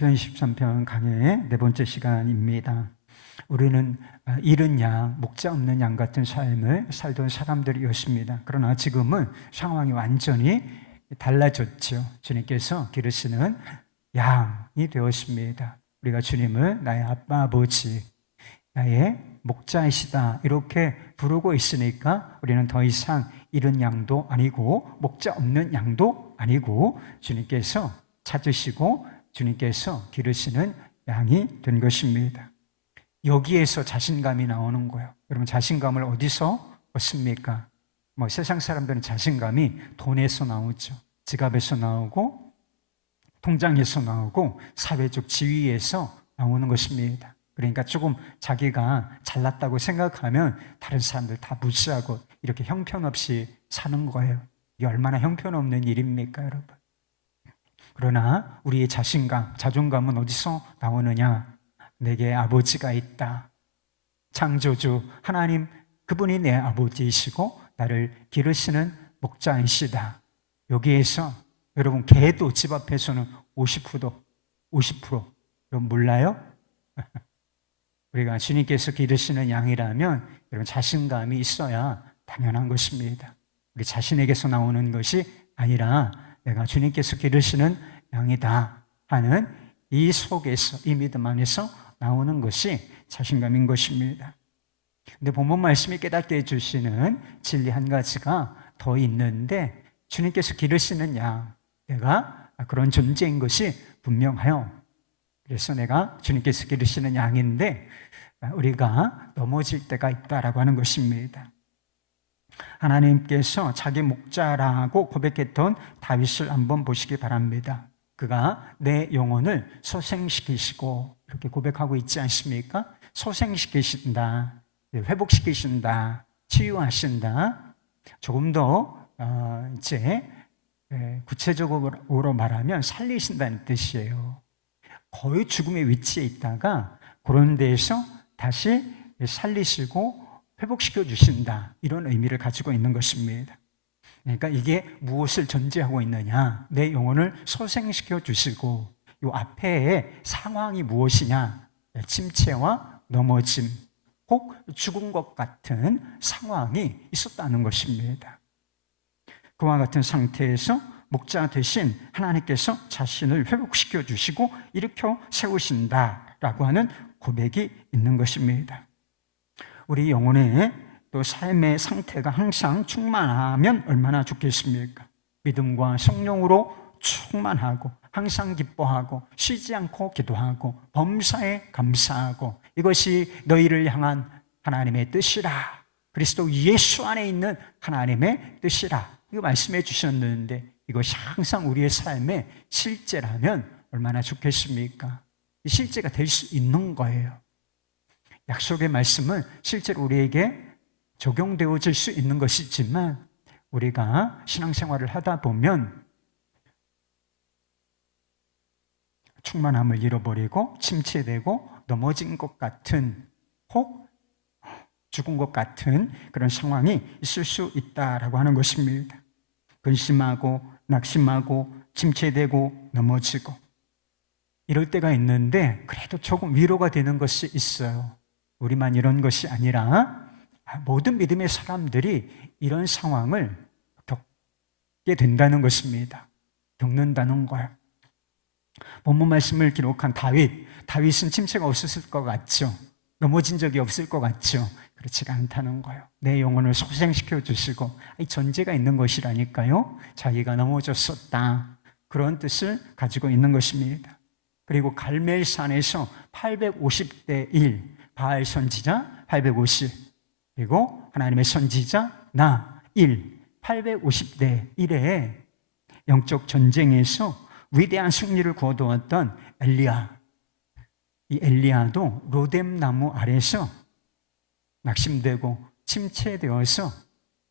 시편 23편 강해의 네 번째 시간입니다. 우리는 잃은 양, 목자 없는 양 같은 삶을 살던 사람들이었습니다. 그러나 지금은 상황이 완전히 달라졌죠. 주님께서 기르시는 양이 되었습니다. 우리가 주님을 나의 아빠, 아버지, 나의 목자이시다 이렇게 부르고 있으니까 우리는 더 이상 잃은 양도 아니고 목자 없는 양도 아니고 주님께서 찾으시고 주님께서 기르시는 양이 된 것입니다. 여기에서 자신감이 나오는 거예요. 여러분, 자신감을 어디서 얻습니까? 세상 사람들은 자신감이 돈에서 나오죠. 지갑에서 나오고 통장에서 나오고 사회적 지위에서 나오는 것입니다. 그러니까 조금 자기가 잘났다고 생각하면 다른 사람들 다 무시하고 이렇게 형편없이 사는 거예요. 이게 얼마나 형편없는 일입니까, 여러분? 그러나 우리의 자신감, 자존감은 어디서 나오느냐? 내게 아버지가 있다. 창조주 하나님, 그분이 내 아버지이시고 나를 기르시는 목자이시다. 여기에서 여러분, 개도 집 앞에서는 50%, 여러분 몰라요? 우리가 주님께서 기르시는 양이라면 여러분 자신감이 있어야 당연한 것입니다. 우리 자신에게서 나오는 것이 아니라 내가 주님께서 기르시는 양이다 하는 이 속에서, 이 믿음 안에서 나오는 것이 자신감인 것입니다. 근데 본문 말씀이 깨닫게 해주시는 진리 한 가지가 더 있는데, 주님께서 기르시는 양, 내가 그런 존재인 것이 분명해요. 그래서 내가 주님께서 기르시는 양인데 우리가 넘어질 때가 있다라고 하는 것입니다. 하나님께서 자기 목자라고 고백했던 다윗을 한번 보시기 바랍니다. 그가 내 영혼을 소생시키시고 이렇게 고백하고 있지 않습니까? 소생시키신다, 회복시키신다, 치유하신다. 조금 더 구체적으로 말하면 살리신다는 뜻이에요. 거의 죽음의 위치에 있다가 그런 데에서 다시 살리시고 회복시켜 주신다, 이런 의미를 가지고 있는 것입니다. 그러니까 이게 무엇을 전제하고 있느냐? 내 영혼을 소생시켜 주시고 이 앞에 상황이 무엇이냐? 침체와 넘어짐, 혹 죽은 것 같은 상황이 있었다는 것입니다. 그와 같은 상태에서 목자 대신 하나님께서 자신을 회복시켜 주시고 일으켜 세우신다라고 하는 고백이 있는 것입니다. 우리 영혼의 또 삶의 상태가 항상 충만하면 얼마나 좋겠습니까? 믿음과 성령으로 충만하고 항상 기뻐하고 쉬지 않고 기도하고 범사에 감사하고 이것이 너희를 향한 하나님의 뜻이라, 그리스도 예수 안에 있는 하나님의 뜻이라, 이거 말씀해 주셨는데 이것이 항상 우리의 삶의 실제라면 얼마나 좋겠습니까? 이 실제가 될 수 있는 거예요. 약속의 말씀은 실제로 우리에게 적용되어질 수 있는 것이지만 우리가 신앙생활을 하다 보면 충만함을 잃어버리고 침체되고 넘어진 것 같은, 혹 죽은 것 같은 그런 상황이 있을 수 있다라고 하는 것입니다. 근심하고 낙심하고 침체되고 넘어지고 이럴 때가 있는데 그래도 조금 위로가 되는 것이 있어요. 우리만 이런 것이 아니라 모든 믿음의 사람들이 이런 상황을 겪게 된다는 것입니다. 겪는다는 거예요. 본문 말씀을 기록한 다윗은 침체가 없었을 것 같죠? 넘어진 적이 없을 것 같죠? 그렇지가 않다는 거예요. 내 영혼을 소생시켜 주시고, 이 전제가 있는 것이라니까요. 자기가 넘어졌었다, 그런 뜻을 가지고 있는 것입니다. 그리고 갈멜산에서 850대 1, 바알 선지자 850, 그리고 하나님의 선지자 나 1, 850대 1의 영적 전쟁에서 위대한 승리를 거두었던 엘리야, 이 엘리야도 로뎀나무 아래서 낙심되고 침체되어서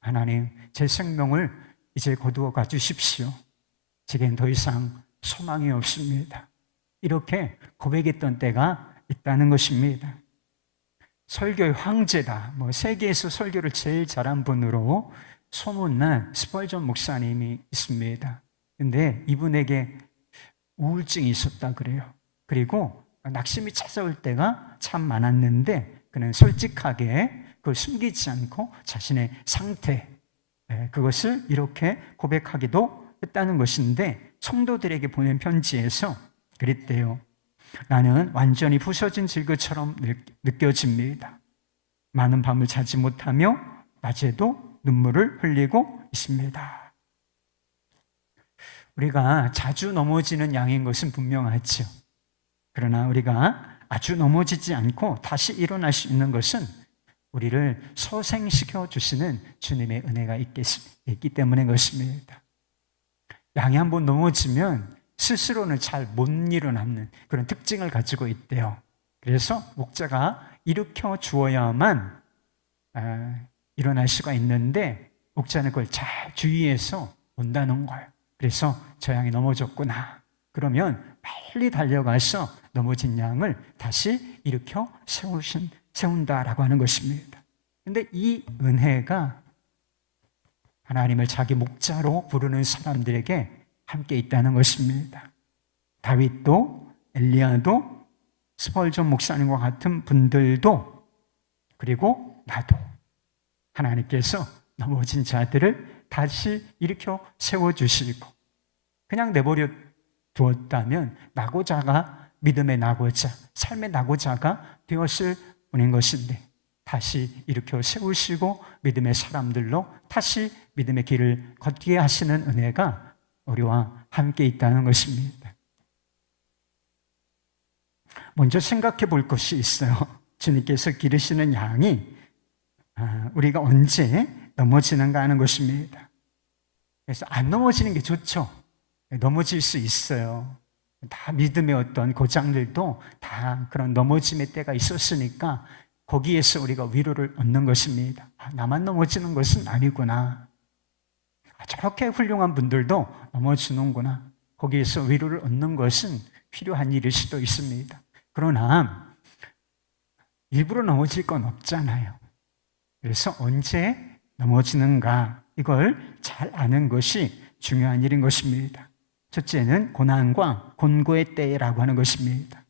하나님, 제 생명을 이제 거두어 가주십시오, 제겐 더 이상 소망이 없습니다, 이렇게 고백했던 때가 있다는 것입니다. 설교의 황제다, 세계에서 설교를 제일 잘한 분으로 소문난 스펄전 목사님이 있습니다. 근데 이분에게 우울증이 있었다 그래요. 그리고 낙심이 찾아올 때가 참 많았는데 그는 솔직하게 그걸 숨기지 않고 자신의 상태, 그것을 이렇게 고백하기도 했다는 것인데, 성도들에게 보낸 편지에서 그랬대요. 나는 완전히 부서진 질그처럼 느껴집니다. 많은 밤을 자지 못하며 낮에도 눈물을 흘리고 있습니다. 우리가 자주 넘어지는 양인 것은 분명하죠. 그러나 우리가 아주 넘어지지 않고 다시 일어날 수 있는 것은 우리를 소생시켜 주시는 주님의 은혜가 있기 때문인 것입니다. 양이 한번 넘어지면 스스로는 잘 못 일어나는 그런 특징을 가지고 있대요. 그래서 목자가 일으켜 주어야만 일어날 수가 있는데, 목자는 그걸 잘 주의해서 본다는 거예요. 그래서 저 양이 넘어졌구나. 그러면 빨리 달려가서 넘어진 양을 다시 일으켜 세운다라고 하는 것입니다. 그런데 이 은혜가 하나님을 자기 목자로 부르는 사람들에게 함께 있다는 것입니다. 다윗도, 엘리야도, 스펄전 목사님과 같은 분들도, 그리고 나도 하나님께서 넘어진 자들을 다시 일으켜 세워주시고, 그냥 내버려 두었다면 낙오자가 믿음의 낙오자, 삶의 낙오자가 되었을 뿐인 것인데, 다시 일으켜 세우시고 믿음의 사람들로 다시 믿음의 길을 걷게 하시는 은혜가 우리와 함께 있다는 것입니다. 먼저 생각해 볼 것이 있어요. 주님께서 기르시는 양이 우리가 언제 넘어지는가 하는 것입니다. 그래서 안 넘어지는 게 좋죠. 넘어질 수 있어요. 다 믿음의 어떤 고장들도 다 그런 넘어짐의 때가 있었으니까 거기에서 우리가 위로를 얻는 것입니다. 나만 넘어지는 것은 아니구나. 저렇게 훌륭한 분들도 넘어지는구나. 거기에서 위로를 얻는 것은 필요한 일일 수도 있습니다. 그러나 일부러 넘어질 건 없잖아요. 그래서 언제 넘어지는가, 이걸 잘 아는 것이 중요한 일인 것입니다. 첫째는 고난과 곤고의 때라고 하는 것입니다.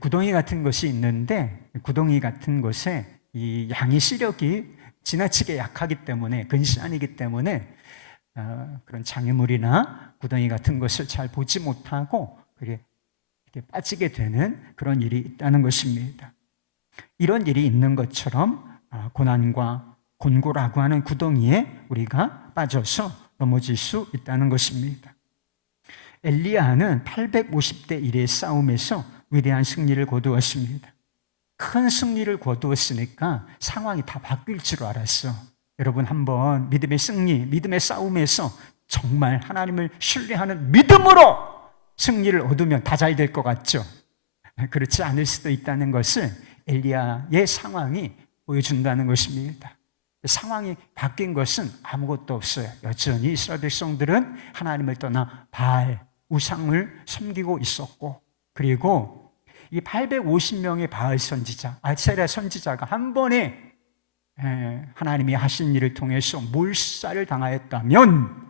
구덩이 같은 것이 있는데, 구덩이 같은 것에 이 양의 시력이 지나치게 약하기 때문에, 근시안이기 때문에 그런 장애물이나 구덩이 같은 것을 잘 보지 못하고 이렇게 빠지게 되는 그런 일이 있다는 것입니다. 이런 일이 있는 것처럼 고난과 곤고라고 하는 구덩이에 우리가 빠져서 넘어질 수 있다는 것입니다. 엘리야는 850대 1의 싸움에서 위대한 승리를 거두었습니다. 큰 승리를 거두었으니까 상황이 다 바뀔 줄 알았어. 여러분, 한번 믿음의 승리, 믿음의 싸움에서 정말 하나님을 신뢰하는 믿음으로 승리를 얻으면 다 잘 될 것 같죠? 그렇지 않을 수도 있다는 것을 엘리야의 상황이 보여준다는 것입니다. 상황이 바뀐 것은 아무것도 없어요. 여전히 이스라엘 백성들은 하나님을 떠나 바알, 우상을 섬기고 있었고, 그리고 이 850명의 바알 선지자, 아세라 선지자가 한 번에 하나님이 하신 일을 통해서 몰살을 당하였다면,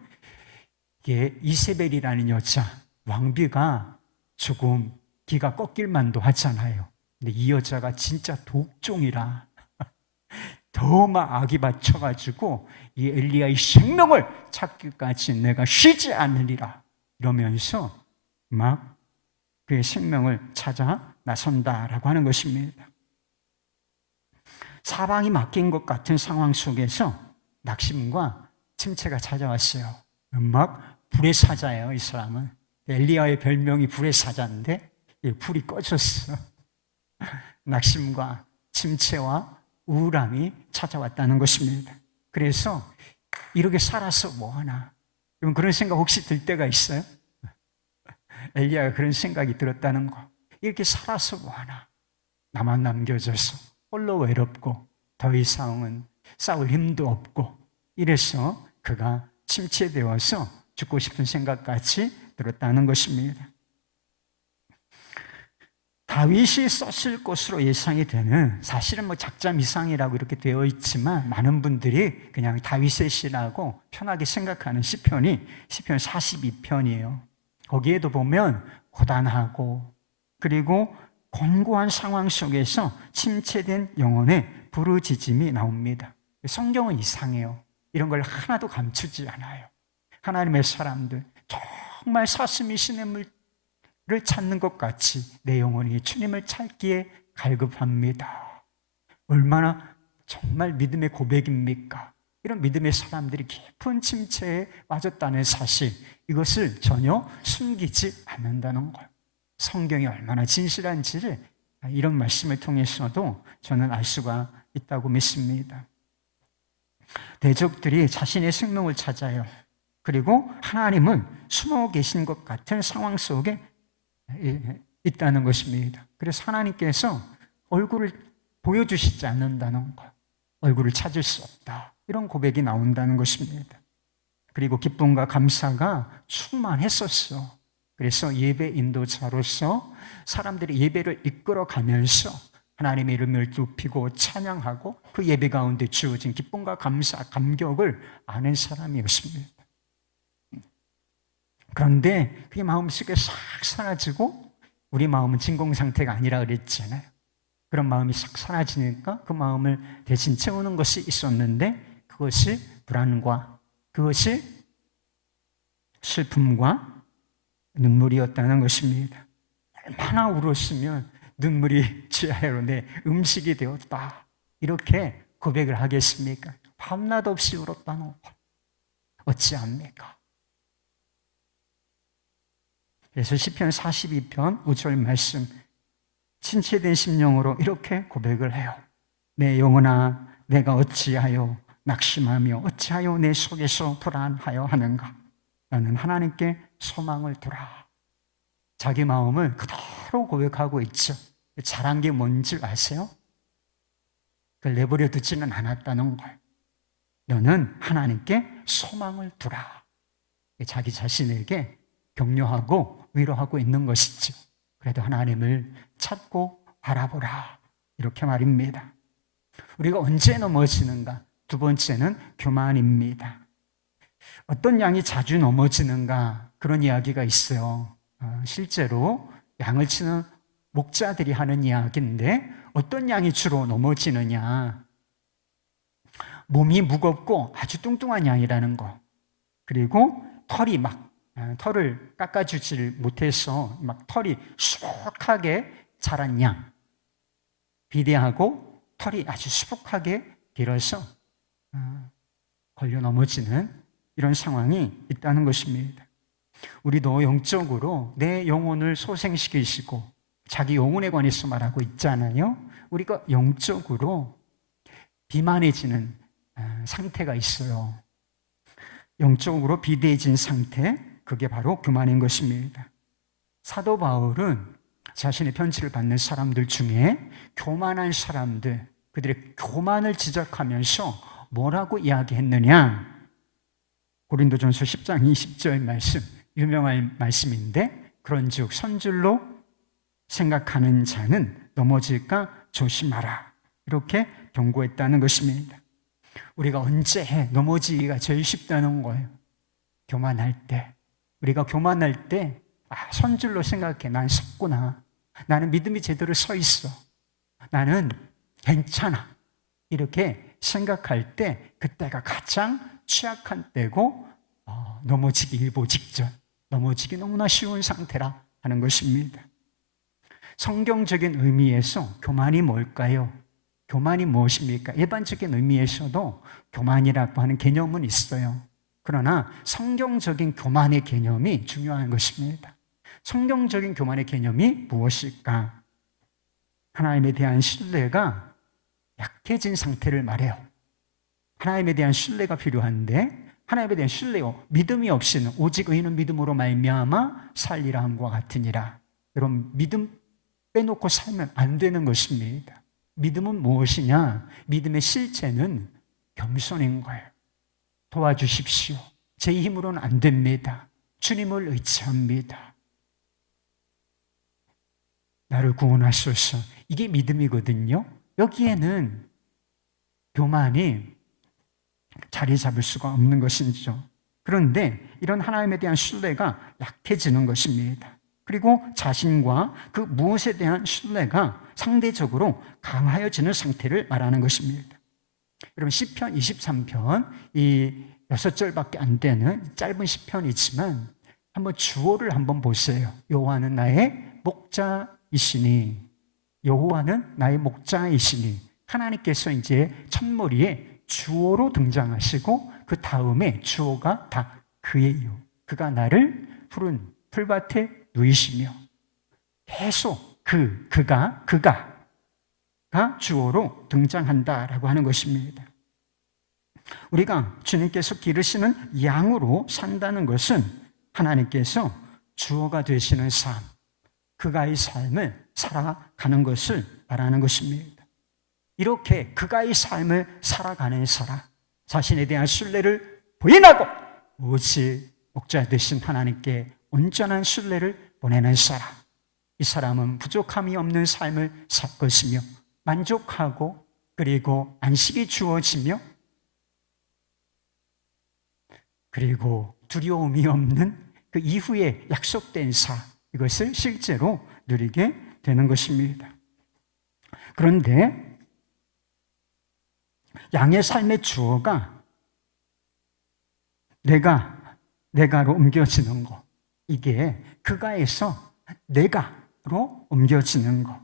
이게 이세벨이라는 여자, 왕비가 조금 기가 꺾일 만도 하잖아요. 근데 이 여자가 진짜 독종이라 더 막 악이 받쳐가지고 이 엘리야의 생명을 찾기까지 내가 쉬지 않으리라 이러면서 막 그의 생명을 찾아 나선다라고 하는 것입니다. 사방이 막힌 것 같은 상황 속에서 낙심과 침체가 찾아왔어요. 막 불의 사자예요, 이 사람은. 엘리야의 별명이 불의 사자인데 불이 꺼졌어. 낙심과 침체와 우울함이 찾아왔다는 것입니다. 그래서 이렇게 살아서 뭐하나, 여러분 그런 생각 혹시 들 때가 있어요? 엘리야가 그런 생각이 들었다는 거. 이렇게 살아서 뭐하나, 나만 남겨져서 홀로 외롭고 더 이상은 싸울 힘도 없고, 이래서 그가 침체되어서 죽고 싶은 생각까지 들었다는 것입니다. 다윗이 썼을 것으로 예상이 되는, 사실은 뭐 작자미상이라고 이렇게 되어 있지만 많은 분들이 그냥 다윗의 시라고 편하게 생각하는 시편이 시편 42편이에요. 거기에도 보면 고단하고 그리고 곤고한 상황 속에서 침체된 영혼의 부르짖음이 나옵니다. 성경은 이상해요. 이런 걸 하나도 감추지 않아요. 하나님의 사람들, 정말 사슴이 물을 찾는 것 같이 내 영혼이 주님을 찾기에 갈급합니다. 얼마나 정말 믿음의 고백입니까? 이런 믿음의 사람들이 깊은 침체에 빠졌다는 사실, 이것을 전혀 숨기지 않는다는 것. 성경이 얼마나 진실한지를 이런 말씀을 통해서도 저는 알 수가 있다고 믿습니다. 대적들이 자신의 생명을 찾아요. 그리고 하나님은 숨어 계신 것 같은 상황 속에 있다는 것입니다. 그래서 하나님께서 얼굴을 보여주시지 않는다는 것, 얼굴을 찾을 수 없다, 이런 고백이 나온다는 것입니다. 그리고 기쁨과 감사가 충만했었어. 그래서 예배 인도자로서 사람들이 예배를 이끌어가면서 하나님의 이름을 높이고 찬양하고 그 예배 가운데 주어진 기쁨과 감사, 감격을 아는 사람이었습니다. 그런데 그게 마음속에 싹 사라지고, 우리 마음은 진공 상태가 아니라 그랬잖아요. 그런 마음이 싹 사라지니까 그 마음을 대신 채우는 것이 있었는데, 그것이 불안과, 그것이 슬픔과 눈물이었다는 것입니다. 얼마나 울었으면 눈물이 지하로 내 음식이 되었다, 이렇게 고백을 하겠습니까? 밤낮 없이 울었다는 것, 어찌합니까? 그래서 시편 42편 5절 말씀, 침체된 심령으로 이렇게 고백을 해요. 내 영혼아, 내가 어찌하여 낙심하며 어찌하여 내 속에서 불안하여 하는가? 나는 하나님께 소망을 두라. 자기 마음을 그대로 고백하고 있죠. 잘한 게 뭔지 아세요? 그걸 내버려 두지는 않았다는 걸. 너는 하나님께 소망을 두라. 자기 자신에게 격려하고 위로하고 있는 것이죠. 그래도 하나님을 찾고 바라보라, 이렇게 말입니다. 우리가 언제 넘어지는가? 두 번째는 교만입니다. 어떤 양이 자주 넘어지는가? 그런 이야기가 있어요. 실제로 양을 치는 목자들이 하는 이야기인데, 어떤 양이 주로 넘어지느냐? 몸이 무겁고 아주 뚱뚱한 양이라는 거, 그리고 털을 깎아주질 못해서 털이 수북하게 자란 양, 비대하고 털이 아주 수북하게 길어서 걸려 넘어지는 이런 상황이 있다는 것입니다. 우리도 영적으로 내 영혼을 소생시키시고 자기 영혼에 관해서 말하고 있잖아요. 우리가 영적으로 비만해지는 상태가 있어요. 영적으로 비대해진 상태, 그게 바로 교만인 것입니다. 사도 바울은 자신의 편지를 받는 사람들 중에 교만한 사람들, 그들의 교만을 지적하면서 뭐라고 이야기했느냐? 고린도전서 10장 20절 말씀, 유명한 말씀인데, 그런즉 선줄로 생각하는 자는 넘어질까 조심하라, 이렇게 경고했다는 것입니다. 우리가 언제 넘어지기가 제일 쉽다는 거예요? 교만할 때. 우리가 교만할 때 선줄로 생각해. 난 섰구나. 나는 믿음이 제대로 서 있어. 나는 괜찮아. 이렇게 생각할 때, 그때가 가장 취약한 때고, 넘어지기 일보 직전, 넘어지기 너무나 쉬운 상태라 하는 것입니다. 성경적인 의미에서 교만이 뭘까요? 교만이 무엇입니까? 일반적인 의미에서도 교만이라고 하는 개념은 있어요. 그러나 성경적인 교만의 개념이 중요한 것입니다. 성경적인 교만의 개념이 무엇일까? 하나님에 대한 신뢰가 약해진 상태를 말해요. 하나님에 대한 신뢰가 필요한데, 하나님에 대한 신뢰요, 믿음이 없이는 오직 의인은 믿음으로 말미암아 살리라 함과 같으니라. 여러분, 믿음 빼놓고 살면 안 되는 것입니다. 믿음은 무엇이냐? 믿음의 실체는 겸손인 거예요. 도와주십시오. 제 힘으로는 안 됩니다. 주님을 의지합니다. 나를 구원하소서. 이게 믿음이거든요. 여기에는 교만이 자리 잡을 수가 없는 것이죠. 그런데 이런 하나님에 대한 신뢰가 약해지는 것입니다. 그리고 자신과 그 무엇에 대한 신뢰가 상대적으로 강하여지는 상태를 말하는 것입니다. 여러분 시편 23편 이 6절밖에 안 되는 짧은 시편이지만 한번 주어를 한번 보세요. 여호와는 나의 목자이시니, 여호와는 나의 목자이시니, 하나님께서 이제 첫머리에 주어로 등장하시고 그 다음에 주어가 다 그예요. 그가 나를 푸른 풀밭에 누이시며, 계속 그가 주어로 등장한다라고 하는 것입니다. 우리가 주님께서 기르시는 양으로 산다는 것은 하나님께서 주어가 되시는 삶, 그가의 삶을 살아가는 것을 말하는 것입니다. 이렇게 그가의 삶을 살아가는 사람, 자신에 대한 신뢰를 부인하고 오직 목자 되신 하나님께 온전한 신뢰를 보내는 사람, 이 사람은 부족함이 없는 삶을 살 것이며 만족하고 그리고 안식이 주어지며 그리고 두려움이 없는 그 이후에 약속된 삶, 이것을 실제로 누리게 되는 것입니다. 그런데 양의 삶의 주어가 내가로 옮겨지는 것, 이게 그가에서 내가로 옮겨지는 것,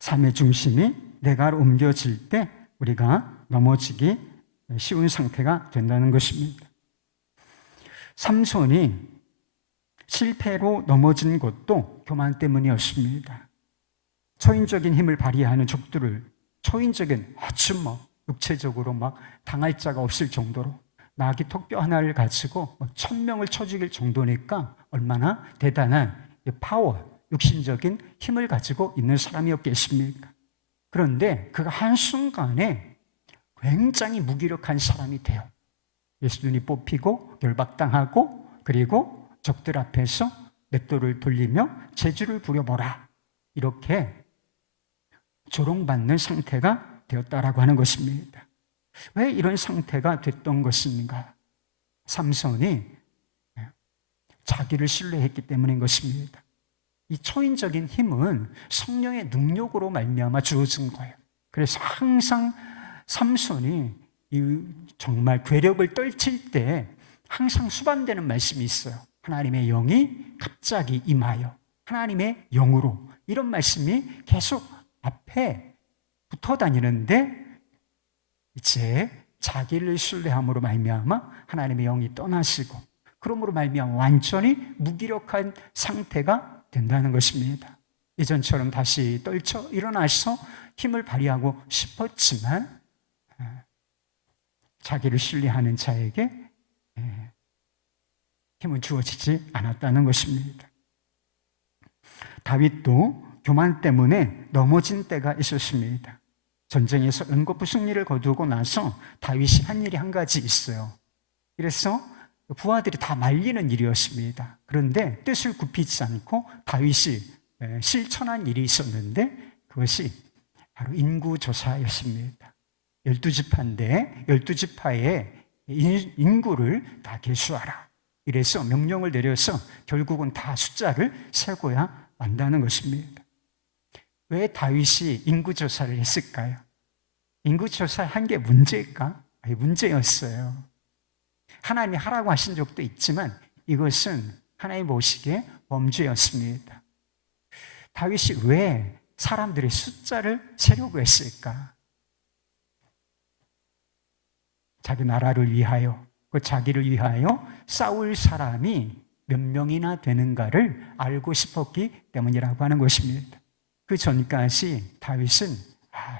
삶의 중심이 내가로 옮겨질 때 우리가 넘어지기 쉬운 상태가 된다는 것입니다. 삼손이 실패로 넘어진 것도 교만 때문이었습니다. 초인적인 힘을 발휘하는 적들을, 초인적인 아주 육체적으로 당할 자가 없을 정도로 나귀 턱뼈 하나를 가지고 1000명을 쳐 죽일 정도니까 얼마나 대단한 파워, 육신적인 힘을 가지고 있는 사람이었겠습니까? 그런데 그가 한순간에 굉장히 무기력한 사람이 돼요. 예수님이 뽑히고 결박당하고 그리고 적들 앞에서 맷돌을 돌리며 재주를 부려보라, 이렇게 조롱받는 상태가 되었다라고 하는 것입니다. 왜 이런 상태가 됐던 것인가? 삼손이 자기를 신뢰했기 때문인 것입니다. 이 초인적인 힘은 성령의 능력으로 말미암아 주어진 거예요. 그래서 항상 삼손이 정말 괴력을 떨칠 때 항상 수반되는 말씀이 있어요. 하나님의 영이 갑자기 임하여, 하나님의 영으로, 이런 말씀이 계속 앞에 붙어 다니는데 이제 자기를 신뢰함으로 말미암아 하나님의 영이 떠나시고 그러므로 말미암아 완전히 무기력한 상태가 된다는 것입니다. 예전처럼 다시 떨쳐 일어나서 힘을 발휘하고 싶었지만 자기를 신뢰하는 자에게 힘은 주어지지 않았다는 것입니다. 다윗도 교만 때문에 넘어진 때가 있었습니다. 전쟁에서 은거푸 승리를 거두고 나서 다윗이 한 일이 한 가지 있어요. 그래서 부하들이 다 말리는 일이었습니다. 그런데 뜻을 굽히지 않고 다윗이 실천한 일이 있었는데 그것이 바로 인구조사였습니다. 12지파인데 12지파의 인구를 다 계수하라, 이래서 명령을 내려서 결국은 다 숫자를 세고야 만다는 것입니다. 왜 다윗이 인구조사를 했을까요? 인구조사한 게 문제일까? 아니, 문제였어요. 하나님이 하라고 하신 적도 있지만 이것은 하나님 보시기에 범죄였습니다. 다윗이 왜 사람들의 숫자를 세려고 했을까? 자기 나라를 위하여, 그 자기를 위하여 싸울 사람이 몇 명이나 되는가를 알고 싶었기 때문이라고 하는 것입니다. 그 전까지 다윗은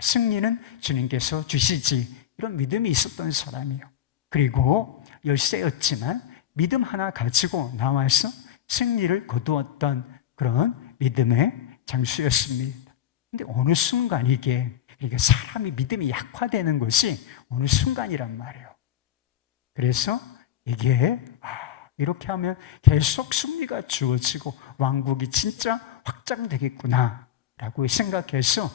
승리는 주님께서 주시지, 이런 믿음이 있었던 사람이에요. 그리고 열세였지만 믿음 하나 가지고 나와서 승리를 거두었던 그런 믿음의 장수였습니다. 그런데 어느 순간 이게 사람이 믿음이 약화되는 것이 어느 순간이란 말이에요. 그래서 이게 이렇게 하면 계속 승리가 주어지고 왕국이 진짜 확장되겠구나 라고 생각해서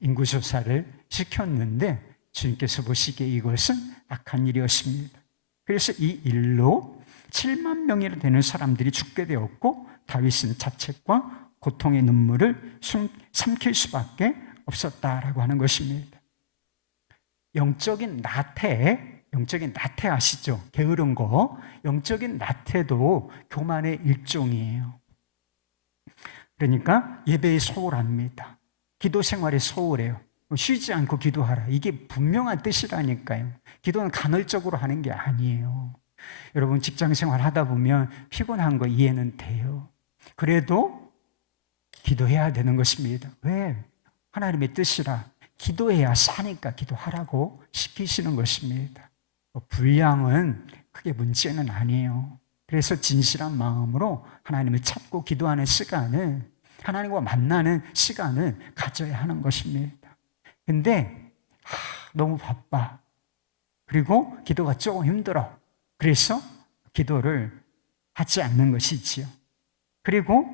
인구조사를 시켰는데 주님께서 보시기에 이것은 악한 일이었습니다. 그래서 이 일로 7만 명이나 되는 사람들이 죽게 되었고 다윗은 자책과 고통의 눈물을 삼킬 수밖에 없었다라고 하는 것입니다. 영적인 나태 아시죠? 게으른 거. 영적인 나태도 교만의 일종이에요. 그러니까 예배에 소홀합니다. 기도 생활에 소홀해요. 쉬지 않고 기도하라. 이게 분명한 뜻이라니까요. 기도는 간헐적으로 하는 게 아니에요. 여러분 직장 생활 하다 보면 피곤한 거 이해는 돼요. 그래도 기도해야 되는 것입니다. 왜? 하나님의 뜻이라. 기도해야 사니까 기도하라고 시키시는 것입니다. 분량은 크게 문제는 아니에요. 그래서 진실한 마음으로 하나님을 찾고 기도하는 시간을, 하나님과 만나는 시간을 가져야 하는 것입니다. 근데 너무 바빠. 그리고 기도가 조금 힘들어. 그래서 기도를 하지 않는 것이지요. 그리고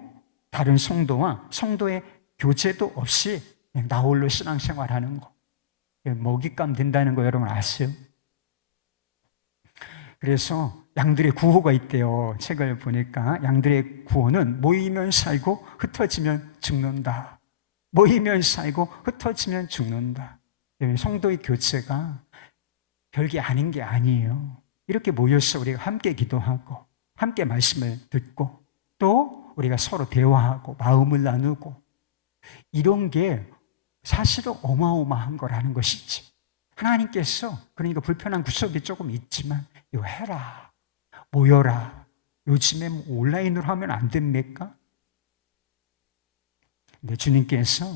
다른 성도와 성도의 교제도 없이 그냥 나 홀로 신앙생활하는 거. 먹잇감 된다는 거 여러분 아세요? 그래서 양들의 구호가 있대요. 책을 보니까 양들의 구호는 모이면 살고 흩어지면 죽는다. 모이면 살고 흩어지면 죽는다. 성도의 교체가 별게 아닌 게 아니에요. 이렇게 모여서 우리가 함께 기도하고 함께 말씀을 듣고 또 우리가 서로 대화하고 마음을 나누고 이런 게 사실은 어마어마한 거라는 것이지. 하나님께서 그러니까 불편한 구석이 조금 있지만 이거 해라, 모여라. 요즘에 온라인으로 하면 안 됩니까? 근데 주님께서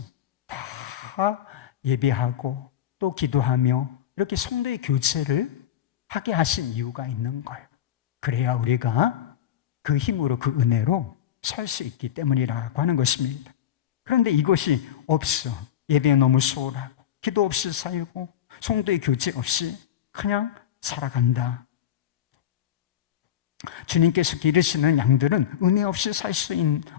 다 예배하고 또 기도하며 이렇게 성도의 교제를 하게 하신 이유가 있는 거예요. 그래야 우리가 그 힘으로 그 은혜로 살 수 있기 때문이라고 하는 것입니다. 그런데 이것이 없어. 예배에 너무 소홀하고 기도 없이 살고 성도의 교제 없이 그냥 살아간다. 주님께서 기르시는 양들은 은혜 없이 살 수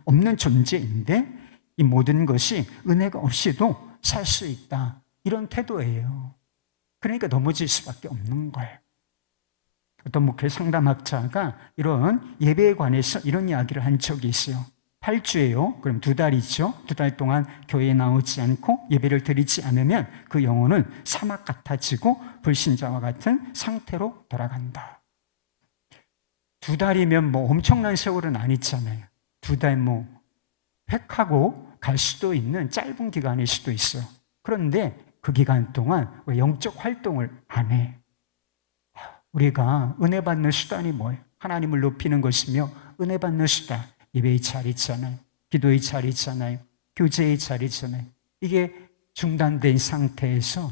없는 존재인데 이 모든 것이 은혜가 없이도 살 수 있다. 이런 태도예요. 그러니까 넘어질 수밖에 없는 거예요. 어떤 목회 상담학자가 이런 예배에 관해서 이런 이야기를 한 적이 있어요. 8주예요. 그럼 2달이죠. 2달 동안 교회에 나오지 않고 예배를 드리지 않으면 그 영혼은 사막 같아지고 불신자와 같은 상태로 돌아간다. 2달이면 뭐 엄청난 세월은 아니잖아요. 2달 획하고 갈 수도 있는 짧은 기간일 수도 있어요. 그런데 그 기간 동안 왜 영적 활동을 안 해? 우리가 은혜 받는 수단이 뭐예요? 하나님을 높이는 것이며 은혜 받는 수단. 예배의 자리잖아요. 기도의 자리잖아요. 교제의 자리잖아요. 이게 중단된 상태에서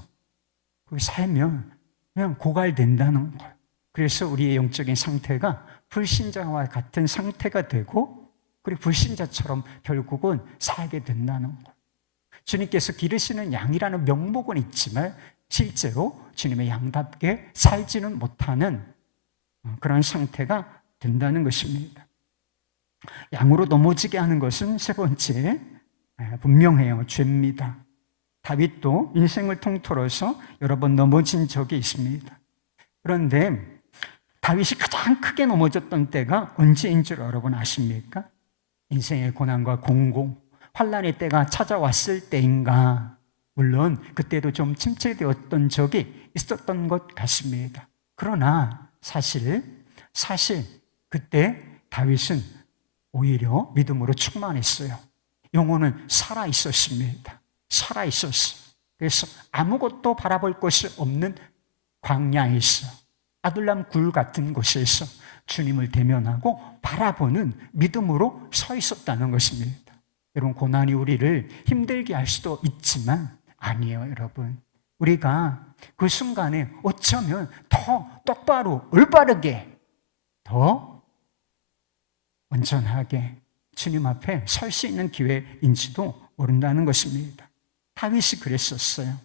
살면 그냥 고갈된다는 거예요. 그래서 우리의 영적인 상태가 불신자와 같은 상태가 되고 그리고 불신자처럼 결국은 살게 된다는 거예요. 주님께서 기르시는 양이라는 명목은 있지만 실제로 주님의 양답게 살지는 못하는 그런 상태가 된다는 것입니다. 양으로 넘어지게 하는 것은 세 번째 분명해요. 죄입니다. 다윗도 인생을 통틀어서 여러 번 넘어진 적이 있습니다. 그런데 다윗이 가장 크게 넘어졌던 때가 언제인 줄 여러분 아십니까? 인생의 고난과 공공, 환난의 때가 찾아왔을 때인가? 물론 그때도 좀 침체되었던 적이 있었던 것 같습니다. 그러나 사실 그때 다윗은 오히려 믿음으로 충만했어요. 영혼은 살아있었습니다. 살아있었어요. 그래서 아무것도 바라볼 것이 없는 광야에서 아둘람 굴 같은 곳에서 주님을 대면하고 바라보는 믿음으로 서 있었다는 것입니다. 여러분 고난이 우리를 힘들게 할 수도 있지만 아니에요. 여러분 우리가 그 순간에 어쩌면 더 똑바로 올바르게 더 온전하게 주님 앞에 설 수 있는 기회인지도 모른다는 것입니다. 다윗이 그랬었어요.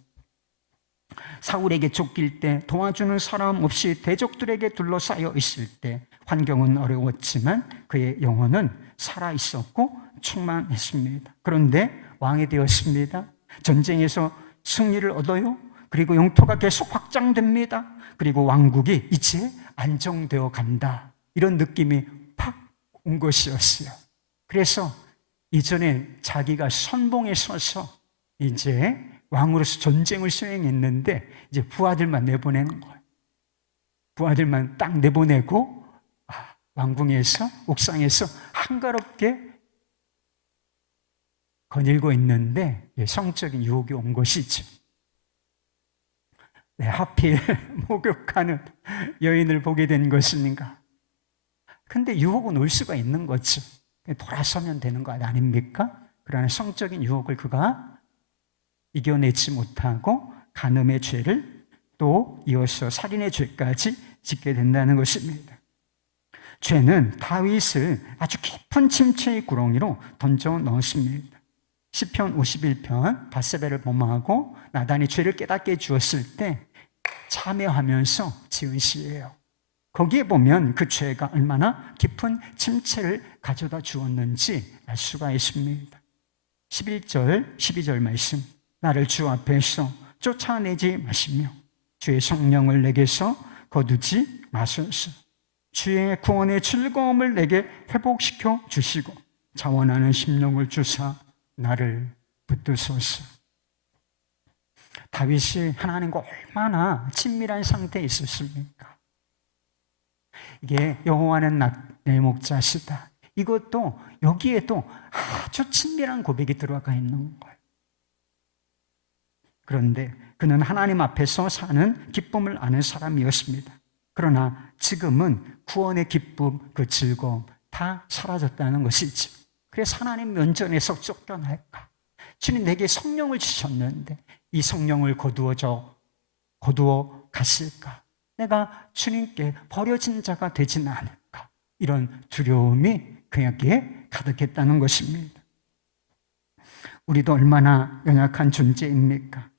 사울에게 쫓길 때 도와주는 사람 없이 대적들에게 둘러싸여 있을 때 환경은 어려웠지만 그의 영혼은 살아있었고 충만했습니다. 그런데 왕이 되었습니다. 전쟁에서 승리를 얻어요. 그리고 영토가 계속 확장됩니다. 그리고 왕국이 이제 안정되어 간다. 이런 느낌이 팍 온 것이었어요. 그래서 이전에 자기가 선봉에 서서 이제 왕으로서 전쟁을 수행했는데 이제 부하들만 내보내는 거예요. 부하들만 딱 내보내고 왕궁에서 옥상에서 한가롭게 거닐고 있는데 성적인 유혹이 온 것이죠. 네, 하필 목욕하는 여인을 보게 된 것입니까? 근데 유혹은 올 수가 있는 거죠. 돌아서면 되는 거 아닙니까? 그러나 성적인 유혹을 그가 이겨내지 못하고 간음의 죄를 또 이어서 살인의 죄까지 짓게 된다는 것입니다. 죄는 다윗을 아주 깊은 침체의 구렁이로 던져 넣었습니다. 시편 51편 밧세바를 범하고 나단이 죄를 깨닫게 해주었을 때 참여하면서 지은 시예요. 거기에 보면 그 죄가 얼마나 깊은 침체를 가져다 주었는지 알 수가 있습니다. 11절, 12절 말씀, 나를 주 앞에서 쫓아내지 마시며 주의 성령을 내게서 거두지 마소서. 주의 구원의 즐거움을 내게 회복시켜 주시고 자원하는 심령을 주사 나를 붙드소서. 다윗이 하나님과 얼마나 친밀한 상태에 있었습니까? 이게 여호와는 내 목자시다. 이것도 여기에도 아주 친밀한 고백이 들어가 있는 거예요. 그런데 그는 하나님 앞에서 사는 기쁨을 아는 사람이었습니다. 그러나 지금은 구원의 기쁨, 그 즐거움 다 사라졌다는 것이죠. 그래서 하나님 면전에서 쫓겨날까? 주님 내게 성령을 주셨는데 이 성령을 거두어 가실까? 내가 주님께 버려진 자가 되지는 않을까? 이런 두려움이 그에게 가득했다는 것입니다. 우리도 얼마나 연약한 존재입니까?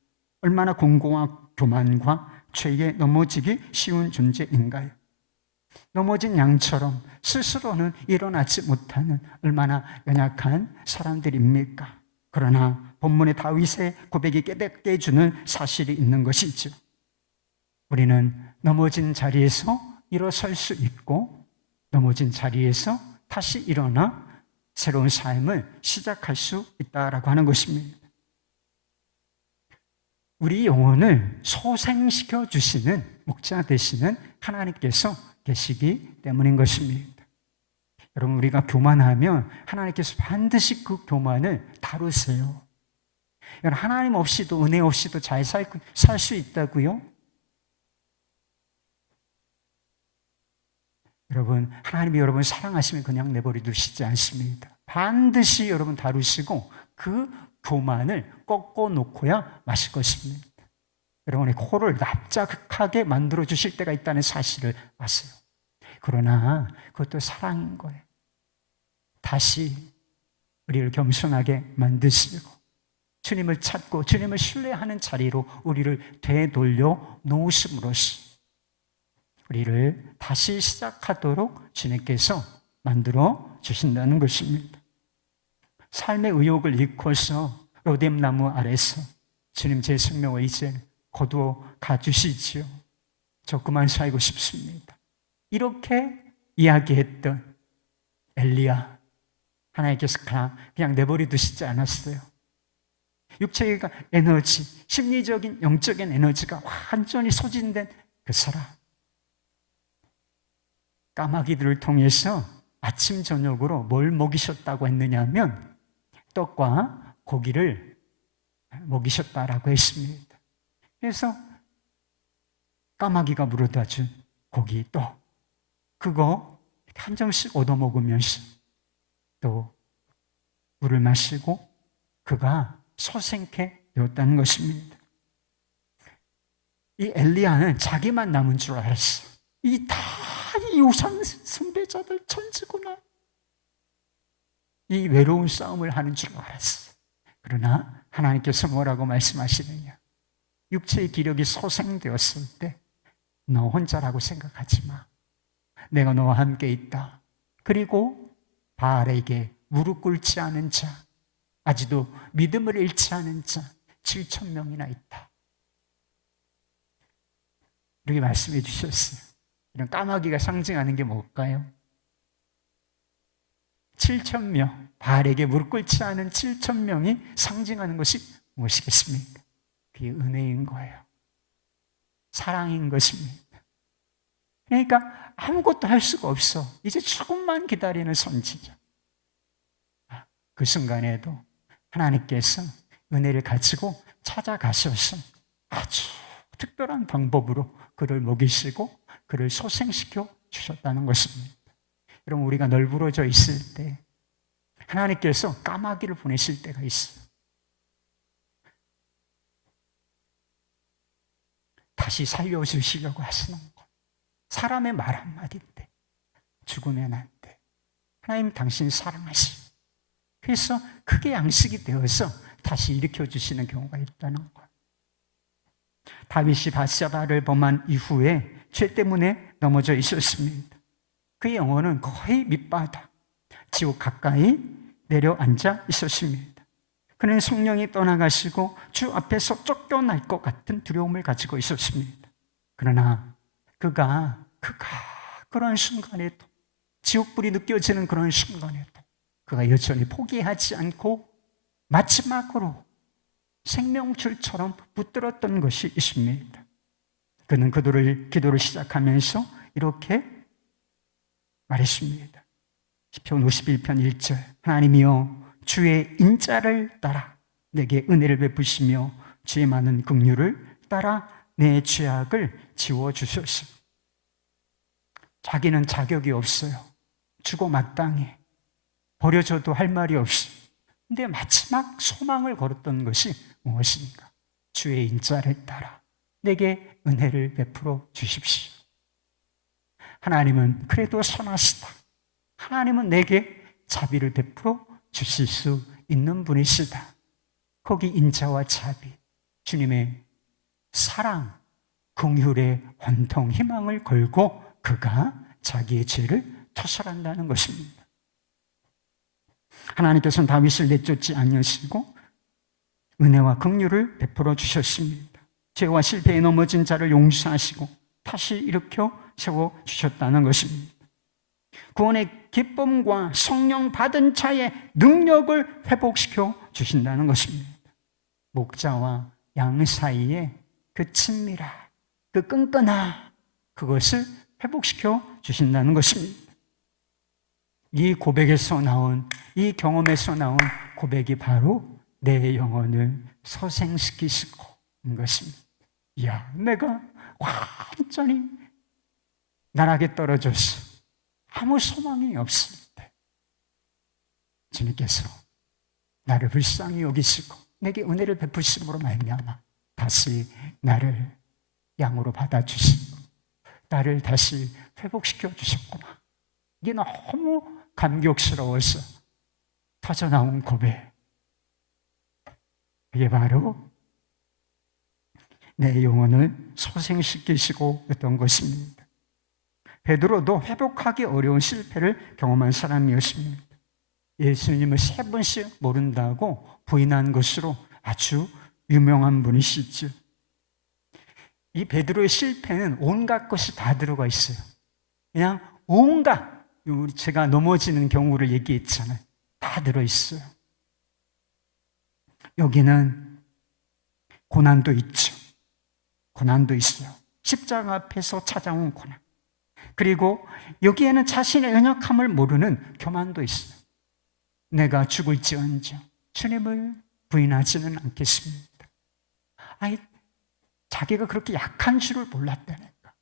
얼마나 공고와 교만과 죄에 넘어지기 쉬운 존재인가요? 넘어진 양처럼 스스로는 일어나지 못하는 얼마나 연약한 사람들입니까? 그러나 본문의 다윗의 고백이 깨닫게 해주는 사실이 있는 것이죠. 우리는 넘어진 자리에서 일어설 수 있고 넘어진 자리에서 다시 일어나 새로운 삶을 시작할 수 있다라고 하는 것입니다. 우리 영혼을 소생시켜 주시는 목자 되시는 하나님께서 계시기 때문인 것입니다. 여러분, 우리가 교만하면 하나님께서 반드시 그 교만을 다루세요. 여러분, 하나님 없이도 은혜 없이도 잘 살 수 있다고요? 여러분, 하나님이 여러분 사랑하시면 그냥 내버려 두시지 않습니다. 반드시 여러분 다루시고 그 교만을 꺾어 놓고야 마실 것입니다. 여러분의 코를 납작하게 만들어 주실 때가 있다는 사실을 아세요. 그러나 그것도 사랑인 거예요. 다시 우리를 겸손하게 만드시고 주님을 찾고 주님을 신뢰하는 자리로 우리를 되돌려 놓으심으로써 우리를 다시 시작하도록 주님께서 만들어 주신다는 것입니다. 삶의 의욕을 잃고서 로뎀나무 아래서 주님 제 생명을 이제 거두어 가주시지요. 저 그만 살고 싶습니다. 이렇게 이야기했던 엘리야, 하나님께서 그냥 내버려 두시지 않았어요. 육체의 에너지, 심리적인 영적인 에너지가 완전히 소진된 그 사람, 까마귀들을 통해서 아침 저녁으로 뭘 먹이셨다고 했느냐 하면 떡과 고기를 먹이셨다라고 했습니다. 그래서 까마귀가 물어다 준 고기, 떡, 그거 한 점씩 얻어먹으면서 또 물을 마시고 그가 소생케 되었다는 것입니다. 이 엘리야는 자기만 남은 줄 알았어. 이 우상 숭배자들 천지구나. 이 외로운 싸움을 하는 줄 알았어. 그러나 하나님께서 뭐라고 말씀하시느냐? 육체의 기력이 소생되었을 때 너 혼자라고 생각하지 마. 내가 너와 함께 있다. 그리고 바알에게 무릎 꿇지 않은 자, 아직도 믿음을 잃지 않은 자 7,000명이나 있다. 이렇게 말씀해 주셨어요. 이런 까마귀가 상징하는 게 뭘까요? 7천 명, 바알에게 무릎 꿇지 않은 7천 명이 상징하는 것이 무엇이겠습니까? 그게 은혜인 거예요. 사랑인 것입니다. 그러니까 아무것도 할 수가 없어. 이제 조금만 기다리는 선지자. 그 순간에도 하나님께서 은혜를 가지고 찾아가셔서 아주 특별한 방법으로 그를 먹이시고 그를 소생시켜 주셨다는 것입니다. 여러분, 우리가 널브러져 있을 때 하나님께서 까마귀를 보내실 때가 있어요. 다시 살려주시려고 하시는 것. 사람의 말 한마디인데 죽으면 안 돼. 하나님 당신 사랑하시. 그래서 크게 양식이 되어서 다시 일으켜주시는 경우가 있다는 것. 다윗이 밧세바를 범한 이후에 죄 때문에 넘어져 있었습니다. 그의 영혼은 거의 밑바닥, 지옥 가까이 내려앉아 있었습니다. 그는 성령이 떠나가시고 주 앞에서 쫓겨날 것 같은 두려움을 가지고 있었습니다. 그러나 그가 그런 순간에도, 지옥불이 느껴지는 그런 순간에도 그가 여전히 포기하지 않고 마지막으로 생명줄처럼 붙들었던 것이 있습니다. 그는 기도를 시작하면서 이렇게 말했습니다. 시편 51편 1절, 하나님이여 주의 인자를 따라 내게 은혜를 베푸시며 주의 많은 긍휼을 따라 내 죄악을 지워주소서. 자기는 자격이 없어요. 죽어 마땅해. 버려져도 할 말이 없어. 근데 마지막 소망을 걸었던 것이 무엇인가? 주의 인자를 따라 내게 은혜를 베풀어 주십시오. 하나님은 그래도 선하시다. 하나님은 내게 자비를 베풀어 주실 수 있는 분이시다. 거기 인자와 자비, 주님의 사랑, 긍휼의 원통 희망을 걸고 그가 자기의 죄를 토설한다는 것입니다. 하나님께서는 다윗을 내쫓지 않으시고 은혜와 긍휼을 베풀어 주셨습니다. 죄와 실패에 넘어진 자를 용서하시고 다시 일으켜 세워주셨다는 것입니다. 구원의 기쁨과 성령 받은 자의 능력을 회복시켜 주신다는 것입니다. 목자와 양 사이에 그 친밀함, 그 끈끈함, 그것을 회복시켜 주신다는 것입니다. 이 고백에서 나온, 이 경험에서 나온 고백이 바로 내 영혼을 소생시키시고 인 것입니다. 이야, 내가 완전히 나락에 떨어져서 아무 소망이 없을 때 주님께서 나를 불쌍히 여기시고 내게 은혜를 베푸심으로 말미암아 다시 나를 양으로 받아주시고 나를 다시 회복시켜 주셨구나. 이게 너무 감격스러워서 터져나온 고백. 이게 바로 내 영혼을 소생시키시고 있던 것입니다. 베드로도 회복하기 어려운 실패를 경험한 사람이었습니다. 예수님을 3번씩 모른다고 부인한 것으로 아주 유명한 분이시죠. 이 베드로의 실패는 온갖 것이 다 들어가 있어요. 그냥 온갖, 제가 넘어지는 경우를 얘기했잖아요. 다 들어있어요. 여기는 고난도 있죠. 고난도 있어요. 십자가 앞에서 찾아온 고난. 그리고 여기에는 자신의 연약함을 모르는 교만도 있어요. 내가 죽을지언정 주님을 부인하지는 않겠습니다. 아니, 자기가 그렇게 약한 줄을 몰랐다니까.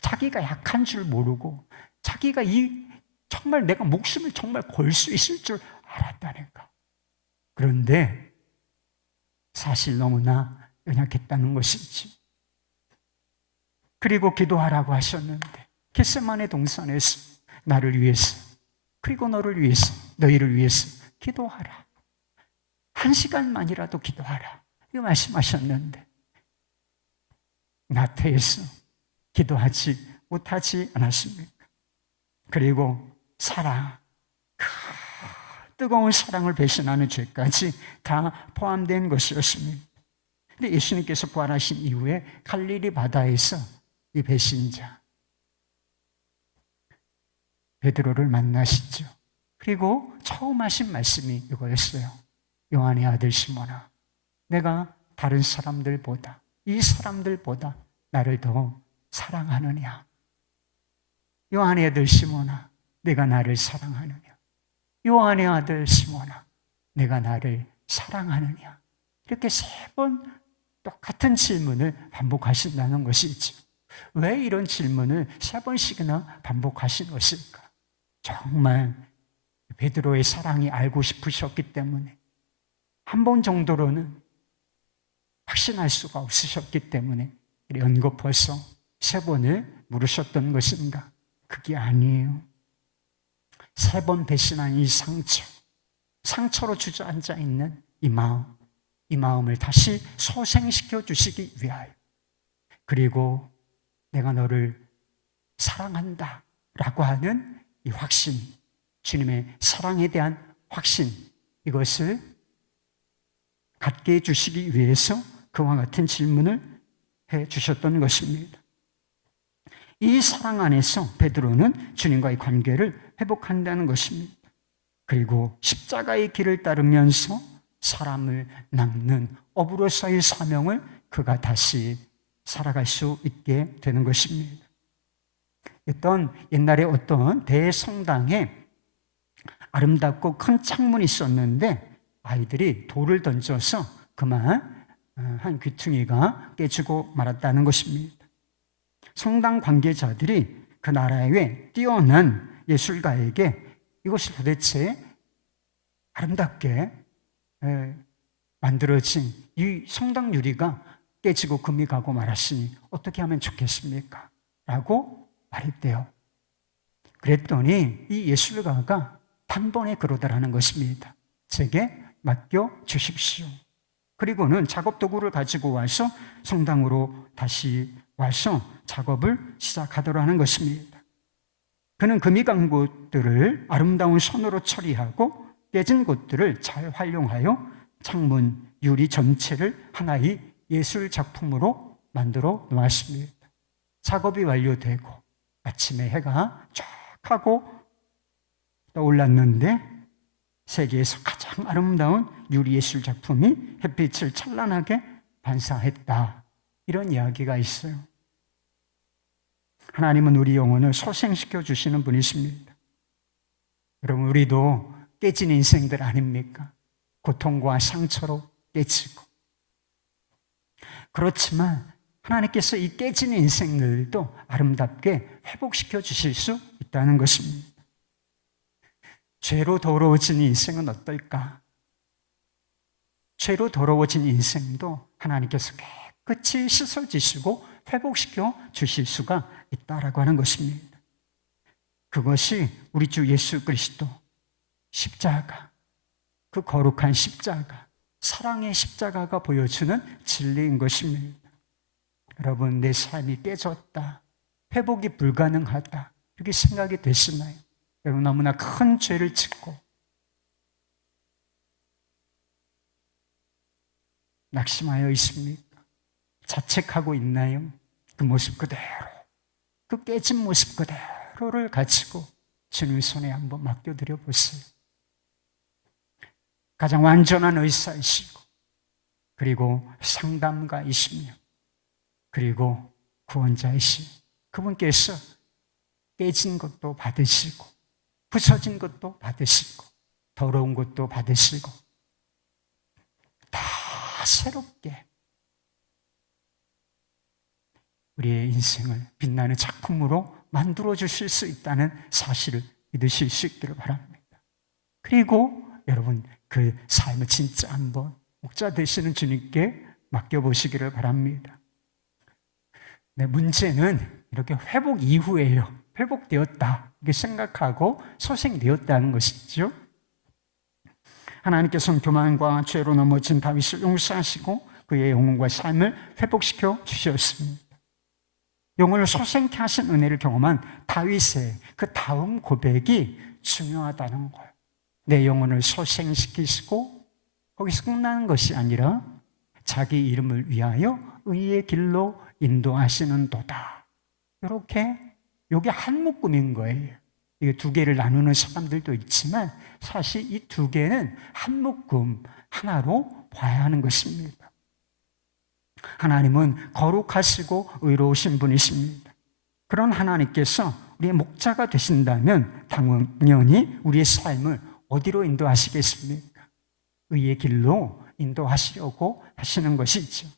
자기가 약한 줄 모르고 자기가 정말 내가 목숨을 정말 걸 수 있을 줄 알았다니까. 그런데 사실 너무나 연약했다는 것이지. 그리고 기도하라고 하셨는데 겟세마네 동산에서 나를 위해서, 그리고 너를 위해서, 너희를 위해서 기도하라. 1시간만이라도 기도하라. 이거 말씀하셨는데 나태해서 기도하지 못하지 않았습니까? 그리고 사랑, 뜨거운 사랑을 배신하는 죄까지 다 포함된 것이었습니다. 근데 예수님께서 부활하신 이후에 갈릴리 바다에서 이 배신자, 베드로를 만나시죠. 그리고 처음 하신 말씀이 이거였어요. 요한의 아들 시몬아, 내가 다른 사람들보다, 이 사람들보다 나를 더 사랑하느냐? 요한의 아들 시몬아, 내가 나를 사랑하느냐? 요한의 아들 시몬아, 내가 나를 사랑하느냐? 이렇게 3번 똑같은 질문을 반복하신다는 것이죠. 왜 이런 질문을 3번씩이나 반복하신 것일까? 정말 베드로의 사랑이 알고 싶으셨기 때문에, 한 번 정도로는 확신할 수가 없으셨기 때문에 연거푸어서 3번을 물으셨던 것인가? 그게 아니에요. 3번 배신한 이 상처로 주저앉아 있는 이 마음을 다시 소생시켜 주시기 위하여, 그리고 내가 너를 사랑한다 라고 하는 이 확신, 주님의 사랑에 대한 확신, 이것을 갖게 해주시기 위해서 그와 같은 질문을 해주셨던 것입니다. 이 사랑 안에서 베드로는 주님과의 관계를 회복한다는 것입니다. 그리고 십자가의 길을 따르면서 사람을 낚는 어부로서의 사명을 그가 다시 살아갈 수 있게 되는 것입니다. 옛날에 어떤 대성당에 아름답고 큰 창문이 있었는데, 아이들이 돌을 던져서 그만 한 귀퉁이가 깨지고 말았다는 것입니다. 성당 관계자들이 그 나라의 뛰어난 예술가에게 이것이 도대체 아름답게 만들어진 이 성당 유리가 깨지고 금이 가고 말았으니 어떻게 하면 좋겠습니까? 라고 말했대요. 그랬더니 이 예술가가 단번에 그러더라는 것입니다. 제게 맡겨 주십시오. 그리고는 작업 도구를 가지고 와서 성당으로 다시 와서 작업을 시작하더라는 것입니다. 그는 금이 간 곳들을 아름다운 선으로 처리하고 깨진 곳들을 잘 활용하여 창문, 유리 전체를 하나의 예술 작품으로 만들어 놓았습니다. 작업이 완료되고 아침에 해가 쫙 하고 떠올랐는데, 세계에서 가장 아름다운 유리예술 작품이 햇빛을 찬란하게 반사했다, 이런 이야기가 있어요. 하나님은 우리 영혼을 소생시켜 주시는 분이십니다. 여러분, 우리도 깨진 인생들 아닙니까? 고통과 상처로 깨지고. 그렇지만 하나님께서 이 깨진 인생들도 아름답게 회복시켜 주실 수 있다는 것입니다. 죄로 더러워진 인생은 어떨까? 죄로 더러워진 인생도 하나님께서 깨끗이 씻어주시고 회복시켜 주실 수가 있다라고 하는 것입니다. 그것이 우리 주 예수 그리스도 십자가, 그 거룩한 십자가, 사랑의 십자가가 보여주는 진리인 것입니다. 여러분, 내 삶이 깨졌다, 회복이 불가능하다, 이렇게 생각이 되시나요? 여러분, 너무나 큰 죄를 짓고 낙심하여 있습니까? 자책하고 있나요? 그 모습 그대로, 그 깨진 모습 그대로를 가지고 주님 손에 한번 맡겨드려 보세요. 가장 완전한 의사이시고, 그리고 상담가이시며, 그리고 구원자이신 그분께서 깨진 것도 받으시고, 부서진 것도 받으시고, 더러운 것도 받으시고, 다 새롭게 우리의 인생을 빛나는 작품으로 만들어 주실 수 있다는 사실을 믿으실 수 있기를 바랍니다. 그리고 여러분, 그 삶을 진짜 한번 목자 되시는 주님께 맡겨보시기를 바랍니다. 네, 문제는 이렇게 회복 이후에요. 회복되었다 이렇게 생각하고 소생되었다는 것이죠. 하나님께서는 교만과 죄로 넘어진 다윗을 용서하시고 그의 영혼과 삶을 회복시켜 주셨습니다. 영혼을 소생케 하신 은혜를 경험한 다윗의 그 다음 고백이 중요하다는 거예요. 내 영혼을 소생시키시고 거기서 끝나는 것이 아니라 자기 이름을 위하여 의의 길로 인도하시는 도다. 이렇게 이게 한 묶음인 거예요. 이게 두 개를 나누는 사람들도 있지만 사실 이 두 개는 한 묶음 하나로 봐야 하는 것입니다. 하나님은 거룩하시고 의로우신 분이십니다. 그런 하나님께서 우리의 목자가 되신다면 당연히 우리의 삶을 어디로 인도하시겠습니까? 의의 길로 인도하시려고 하시는 것이죠.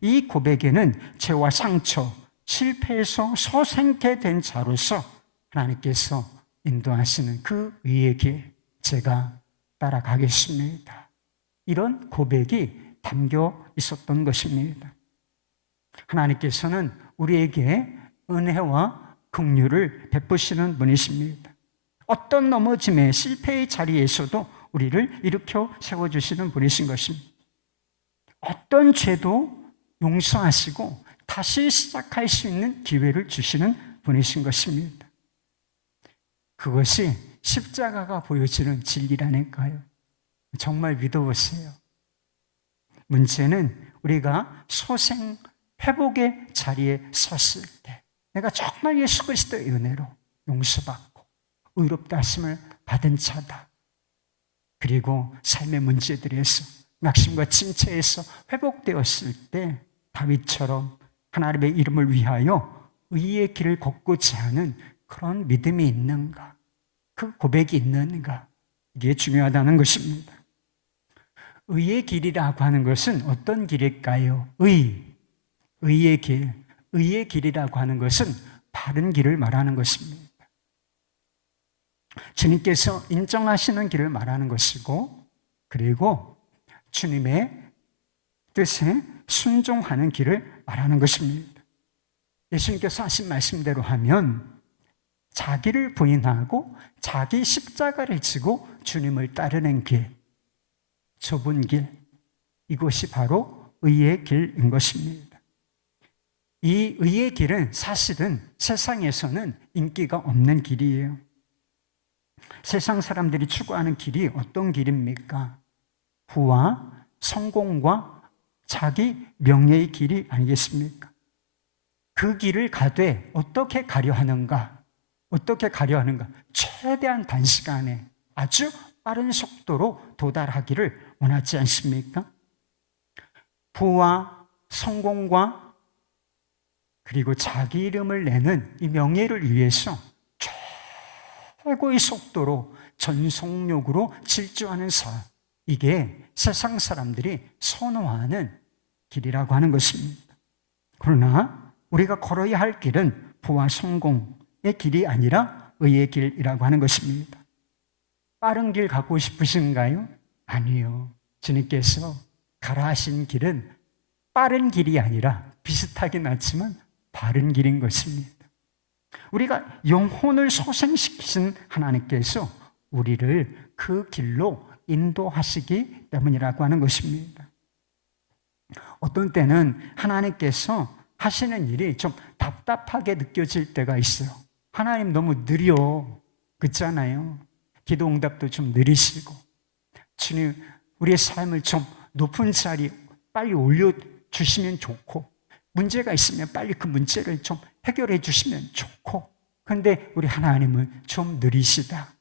이 고백에는 죄와 상처, 실패에서 소생케 된 자로서 하나님께서 인도하시는 그 의의 길, 제가 따라가겠습니다. 이런 고백이 담겨 있었던 것입니다. 하나님께서는 우리에게 은혜와 긍휼을 베푸시는 분이십니다. 어떤 넘어짐의 실패의 자리에서도 우리를 일으켜 세워주시는 분이신 것입니다. 어떤 죄도 용서하시고 다시 시작할 수 있는 기회를 주시는 분이신 것입니다. 그것이 십자가가 보여주는 진리라니까요. 정말 믿어보세요. 문제는 우리가 소생 회복의 자리에 섰을 때 내가 정말 예수 그리스도의 은혜로 용서받고 의롭다 하심을 받은 자다. 그리고 삶의 문제들에서 낙심과 침체에서 회복되었을 때 다윗처럼 하나님의 이름을 위하여 의의 길을 걷고자 하는 그런 믿음이 있는가, 그 고백이 있는가, 이게 중요하다는 것입니다. 의의 길이라고 하는 것은 어떤 길일까요? 의의 길, 의의 길이라고 하는 것은 바른 길을 말하는 것입니다. 주님께서 인정하시는 길을 말하는 것이고, 그리고 주님의 뜻에 순종하는 길을 말하는 것입니다. 예수님께서 하신 말씀대로 하면 자기를 부인하고 자기 십자가를 지고 주님을 따르는 길, 좁은 길, 이것이 바로 의의 길인 것입니다. 이 의의 길은 사실은 세상에서는 인기가 없는 길이에요. 세상 사람들이 추구하는 길이 어떤 길입니까? 부와 성공과 자기 명예의 길이 아니겠습니까? 그 길을 가되 어떻게 가려 하는가? 어떻게 가려 하는가? 최대한 단시간에 아주 빠른 속도로 도달하기를 원하지 않습니까? 부와 성공과 그리고 자기 이름을 내는 이 명예를 위해서 최고의 속도로 전속력으로 질주하는 삶, 이게 세상 사람들이 선호하는 길이라고 하는 것입니다. 그러나 우리가 걸어야 할 길은 부와 성공의 길이 아니라 의의 길이라고 하는 것입니다. 빠른 길 가고 싶으신가요? 아니요. 주님께서 가라 하신 길은 빠른 길이 아니라 비슷하긴 하지만 바른 길인 것입니다. 우리가 영혼을 소생시키신 하나님께서 우리를 그 길로 인도하시기 때문이라고 하는 것입니다. 어떤 때는 하나님께서 하시는 일이 좀 답답하게 느껴질 때가 있어요. 하나님 너무 느려, 그렇잖아요. 기도 응답도 좀 느리시고, 주님 우리의 삶을 좀 높은 자리 빨리 올려주시면 좋고, 문제가 있으면 빨리 그 문제를 좀 해결해 주시면 좋고, 그런데 우리 하나님은 좀 느리시다.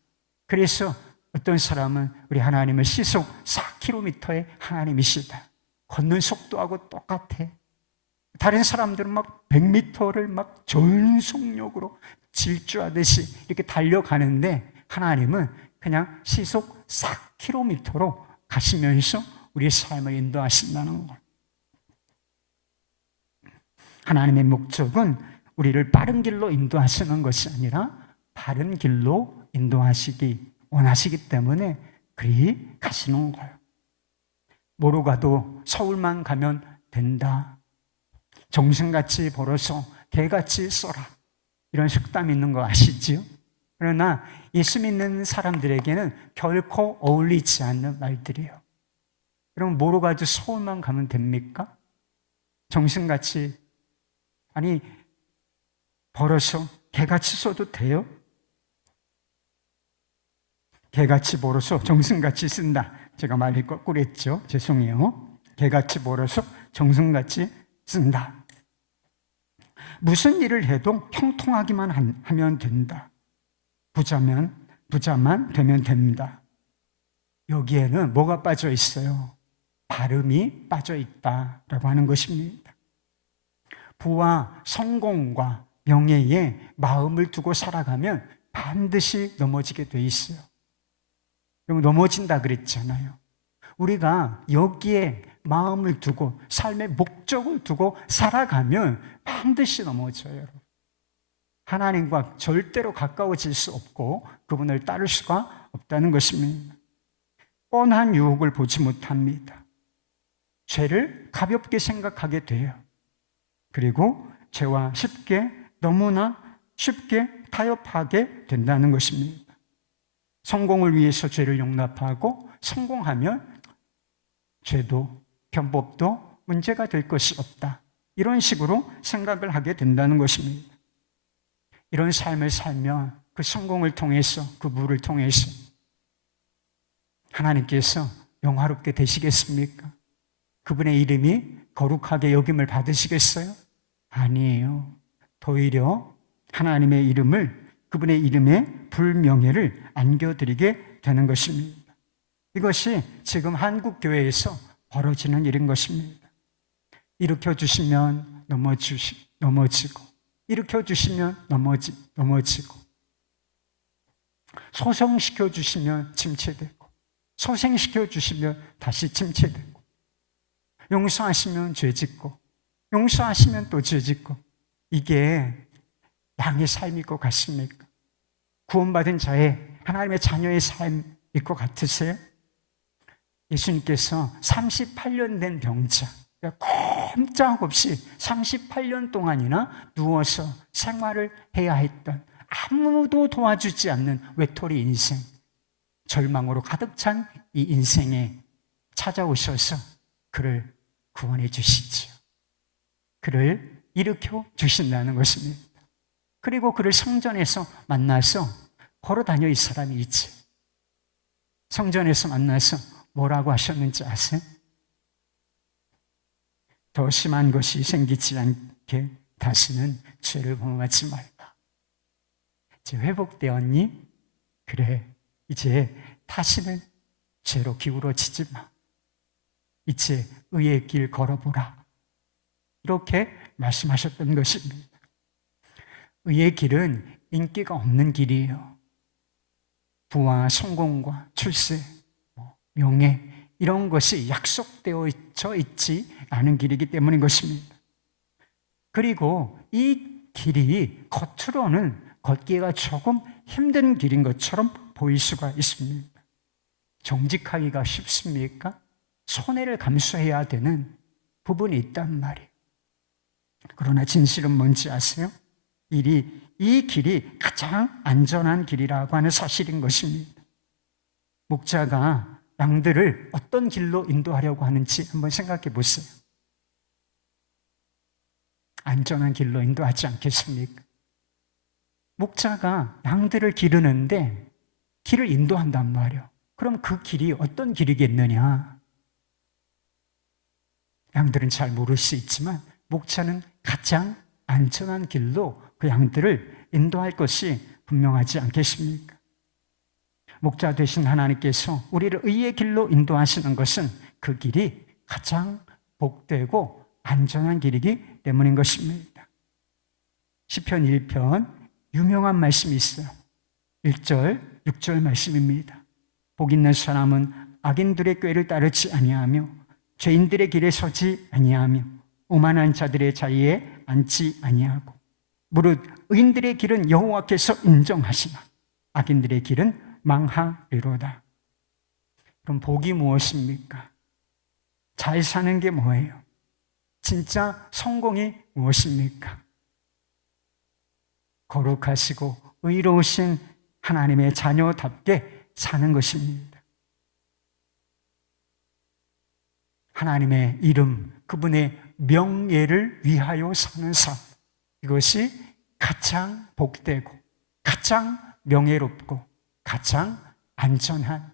그래서 어떤 사람은 우리 하나님은 시속 4km의 하나님이시다. 걷는 속도하고 똑같아. 다른 사람들은 막 100m를 막 전속력으로 질주하듯이 이렇게 달려가는데 하나님은 그냥 시속 4km로 가시면서 우리의 삶을 인도하신다는 것. 하나님의 목적은 우리를 빠른 길로 인도하시는 것이 아니라 바른 길로 인도하시기 원하시기 때문에 그리 가시는 거예요. 뭐로 가도 서울만 가면 된다. 정승같이 벌어서 개같이 써라. 이런 속담이 있는 거 아시지요? 그러나 예수 믿는 사람들에게는 결코 어울리지 않는 말들이에요. 그럼 뭐로 가도 서울만 가면 됩니까? 정승같이, 아니 벌어서 개같이 써도 돼요? 개같이 벌어서 정승같이 쓴다. 제가 말이 거꾸로 했죠. 죄송해요. 개같이 벌어서 정승같이 쓴다. 무슨 일을 해도 형통하기만 하면 된다. 부자만 되면 됩니다. 여기에는 뭐가 빠져 있어요? 발음이 빠져 있다라고 하는 것입니다. 부와 성공과 명예에 마음을 두고 살아가면 반드시 넘어지게 돼 있어요. 그럼 넘어진다 그랬잖아요. 우리가 여기에 마음을 두고 삶의 목적을 두고 살아가면 반드시 넘어져요, 여러분. 하나님과 절대로 가까워질 수 없고 그분을 따를 수가 없다는 것입니다. 뻔한 유혹을 보지 못합니다. 죄를 가볍게 생각하게 돼요. 그리고 죄와 너무나 쉽게 타협하게 된다는 것입니다. 성공을 위해서 죄를 용납하고 성공하면 죄도 편법도 문제가 될 것이 없다. 이런 식으로 생각을 하게 된다는 것입니다. 이런 삶을 살면 그 성공을 통해서, 그 부를 통해서 하나님께서 영화롭게 되시겠습니까? 그분의 이름이 거룩하게 여김을 받으시겠어요? 아니에요. 오히려 하나님의 이름을, 그분의 이름에 불명예를 안겨드리게 되는 것입니다. 이것이 지금 한국교회에서 벌어지는 일인 것입니다. 일으켜주시면 넘어지고, 일으켜주시면 넘어지고, 소송시켜주시면 침체되고, 소생시켜주시면 다시 침체되고, 용서하시면 죄짓고, 용서하시면 또 죄짓고, 이게 양의 삶일 것 같습니까? 구원받은 자의, 하나님의 자녀의 삶일 것 같으세요? 예수님께서 38년 된 병자, 꼼짝없이 38년 동안이나 누워서 생활을 해야 했던, 아무도 도와주지 않는 외톨이 인생, 절망으로 가득 찬 이 인생에 찾아오셔서 그를 구원해 주시지요. 그를 일으켜 주신다는 것입니다. 그리고 그를 성전에서 만나서 걸어 다녀 이 사람이 있지. 성전에서 만나서 뭐라고 하셨는지 아세요? 더 심한 것이 생기지 않게 다시는 죄를 범하지 말라. 이제 회복되었니? 그래, 이제 다시는 죄로 기울어지지 마. 이제 의의 길 걸어보라. 이렇게 말씀하셨던 것입니다. 의의 길은 인기가 없는 길이에요. 부와 성공과 출세, 명예, 이런 것이 약속되어 있지 않은 길이기 때문인 것입니다. 그리고 이 길이 겉으로는 걷기가 조금 힘든 길인 것처럼 보일 수가 있습니다. 정직하기가 쉽습니까? 손해를 감수해야 되는 부분이 있단 말이에요. 그러나 진실은 뭔지 아세요? 이 길이 가장 안전한 길이라고 하는 사실인 것입니다. 목자가 양들을 어떤 길로 인도하려고 하는지 한번 생각해 보세요. 안전한 길로 인도하지 않겠습니까? 목자가 양들을 기르는데 길을 인도한단 말이에요. 그럼 그 길이 어떤 길이겠느냐? 양들은 잘 모를 수 있지만 목자는 가장 안전한 길로 그 양들을 인도할 것이 분명하지 않겠습니까? 목자 되신 하나님께서 우리를 의의 길로 인도하시는 것은 그 길이 가장 복되고 안전한 길이기 때문인 것입니다. 시편 1편 유명한 말씀이 있어요. 1절, 6절 말씀입니다. 복 있는 사람은 악인들의 꾀를 따르지 아니하며 죄인들의 길에 서지 아니하며 오만한 자들의 자리에 앉지 아니하고 무릇 의인들의 길은 여호와께서 인정하시나 악인들의 길은 망하리로다. 그럼 복이 무엇입니까? 잘 사는 게 뭐예요? 진짜 성공이 무엇입니까? 거룩하시고 의로우신 하나님의 자녀답게 사는 것입니다. 하나님의 이름, 그분의 명예를 위하여 사는 삶, 이것이 가장 복되고 가장 명예롭고 가장 안전한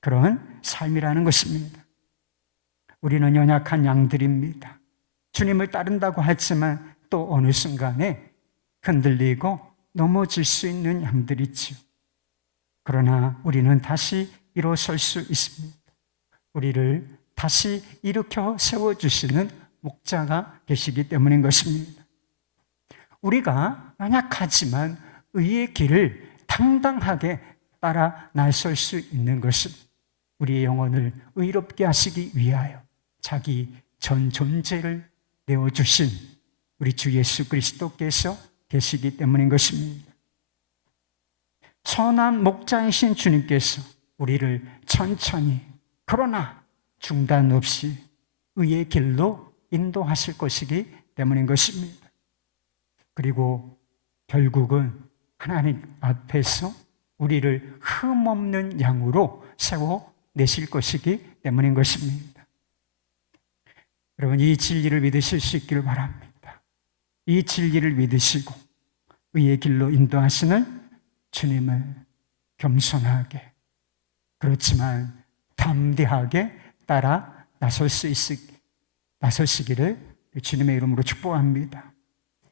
그런 삶이라는 것입니다. 우리는 연약한 양들입니다. 주님을 따른다고 하지만 또 어느 순간에 흔들리고 넘어질 수 있는 양들이지요. 그러나 우리는 다시 일어설 수 있습니다. 우리를 다시 일으켜 세워주시는 목자가 계시기 때문인 것입니다. 우리가 연약하지만 의의 길을 당당하게 따라 나설 수 있는 것은 우리의 영혼을 의롭게 하시기 위하여 자기 전 존재를 내어주신 우리 주 예수 그리스도께서 계시기 때문인 것입니다. 선한 목자이신 주님께서 우리를 천천히 그러나 중단 없이 의의 길로 인도하실 것이기 때문인 것입니다. 그리고 결국은 하나님 앞에서 우리를 흠없는 양으로 세워내실 것이기 때문인 것입니다. 여러분, 이 진리를 믿으실 수 있기를 바랍니다. 이 진리를 믿으시고 의의 길로 인도하시는 주님을 겸손하게, 그렇지만 담대하게 따라 나서시기를 주님의 이름으로 축복합니다.